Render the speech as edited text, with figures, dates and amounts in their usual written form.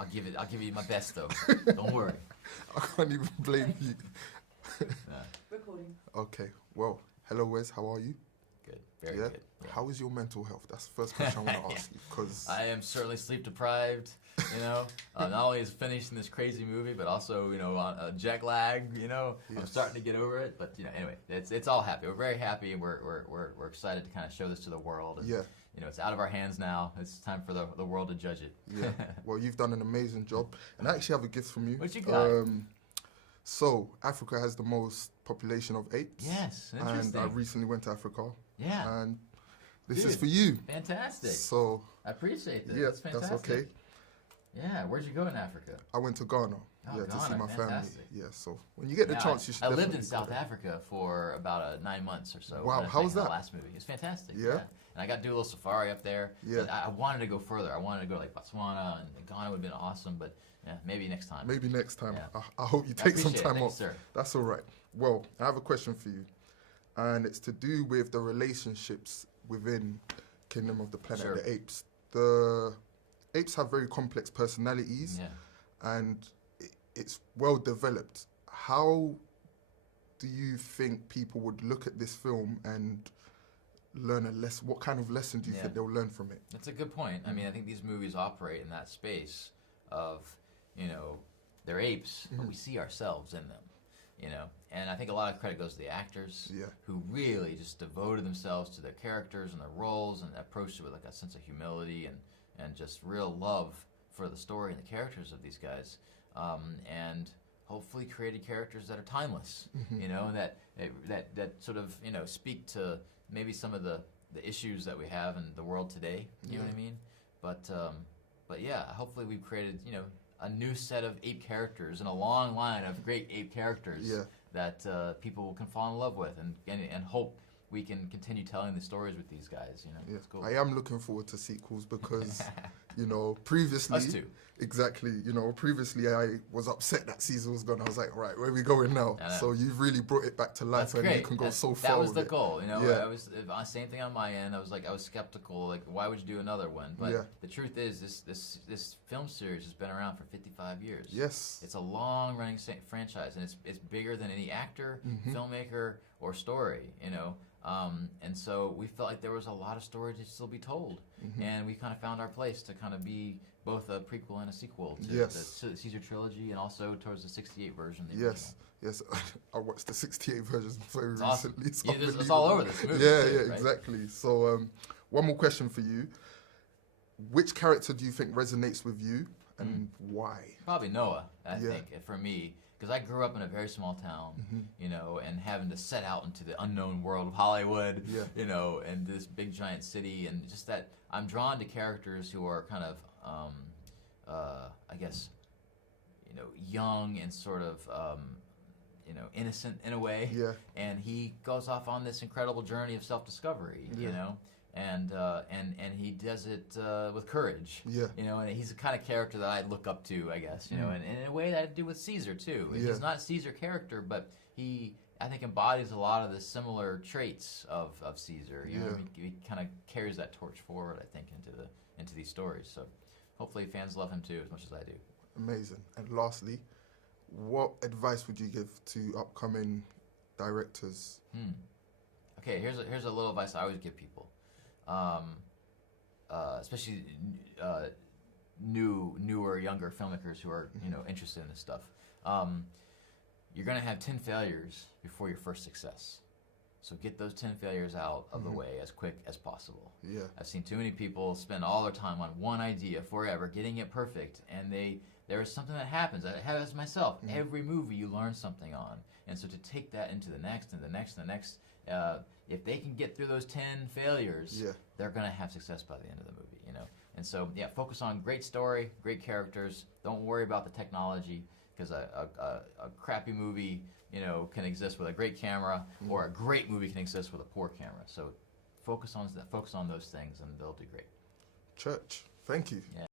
I'll give you my best though. Don't worry. I can't even blame you. Recording. Okay, well, hello Wes, how are you? Good, very good. Yeah. How is your mental health? That's the first question I want to ask you. Because I am certainly sleep deprived. You know, not only is finishing this crazy movie, but also on jet lag. I'm starting to get over it. But anyway, it's all happy. We're very happy, and we're excited to kind of show this to the world. And, yeah. It's out of our hands now. It's time for the world to judge it. Yeah. Well, you've done an amazing job, and I actually have a gift from you. What you got? So Africa has the most population of apes. Yes, interesting. And I recently went to Africa. Yeah. And this is for you. Fantastic. So I appreciate that. yeah, That's fantastic. that's okay. Yeah, where'd you go in Africa? I went to Ghana. Oh, yeah, Ghana, to see my family. fantastic. Yeah, so when you get the chance, you should. I lived definitely in South go there. Africa for about 9 months or so. Wow, how was that? The last movie. It was fantastic. Yeah? And I got to do a little safari up there. Yeah. But I wanted to go further. I wanted to go to like Botswana, and Ghana would have been awesome, but yeah, maybe next time. Maybe next time. Yeah. I hope you take some appreciate it. time Thank you, off. sir. That's all right. Well, I have a question for you, and it's to do with the relationships within Kingdom of the Planet of the Apes. The apes have very complex personalities, and it's well developed. How do you think people would look at this film and learn a lesson? What kind of lesson do you think they'll learn from it? That's a good point. I mean, I think these movies operate in that space of, they're apes, but we see ourselves in them, And I think a lot of credit goes to the actors who really just devoted themselves to their characters and their roles and approached it with like a sense of humility and just real love for the story and the characters of these guys. And hopefully created characters that are timeless, that sort of, speak to maybe some of the issues that we have in the world today, you know what I mean? But yeah, hopefully we've created, a new set of ape characters and a long line of great ape characters that people can fall in love with and hope we can continue telling the stories with these guys, Yeah. It's cool. I am looking forward to sequels because, previously... Us too. Exactly. Previously I was upset that season was gone. I was like, right, where are we going now? So you've really brought it back to life. That's and great. You can go so far That was with the it. goal, Yeah. I was same thing on my end. I was skeptical, like why would you do another one? But the truth is, this film series has been around for 55 years. Yes. It's a long-running franchise, and it's bigger than any actor, filmmaker, or story. And so we felt like there was a lot of story to still be told, and we kind of found our place to kind of be both a prequel and a sequel to the Caesar trilogy, and also towards the '68 version. Yes. I watched the '68 version very recently. Awesome. It's It's all over this movie. Yeah, too, right? exactly. So one more question for you. Which character do you think resonates with you, and why? Probably Noah, I think, for me. Because I grew up in a very small town, and having to set out into the unknown world of Hollywood, and this big giant city, and just that I'm drawn to characters who are kind of, I guess, young and sort of, innocent in a way. Yeah. And he goes off on this incredible journey of self-discovery, and he does it with courage. Yeah. And he's the kind of character that I look up to, I guess. And in a way that I do with Caesar too. He's not a Caesar character, but he, I think, embodies a lot of the similar traits of Caesar. He kind of carries that torch forward, I think, into these stories. So hopefully fans love him too as much as I do. Amazing. And lastly, what advice would you give to upcoming directors? Okay, here's a little advice I always give people. Especially newer, younger filmmakers who are interested in this stuff. You're gonna have 10 failures before your first success. So get those 10 failures out of the way as quick as possible. Yeah. I've seen too many people spend all their time on one idea forever, getting it perfect, and there is something that happens. I have this myself. Every movie you learn something on, and so to take that into the next and the next and the next. If they can get through those 10 failures, they're going to have success by the end of the movie, And so, focus on great story, great characters. Don't worry about the technology, because a crappy movie, can exist with a great camera, or a great movie can exist with a poor camera. So focus on those things, and they'll do great. Church, thank you. Yeah.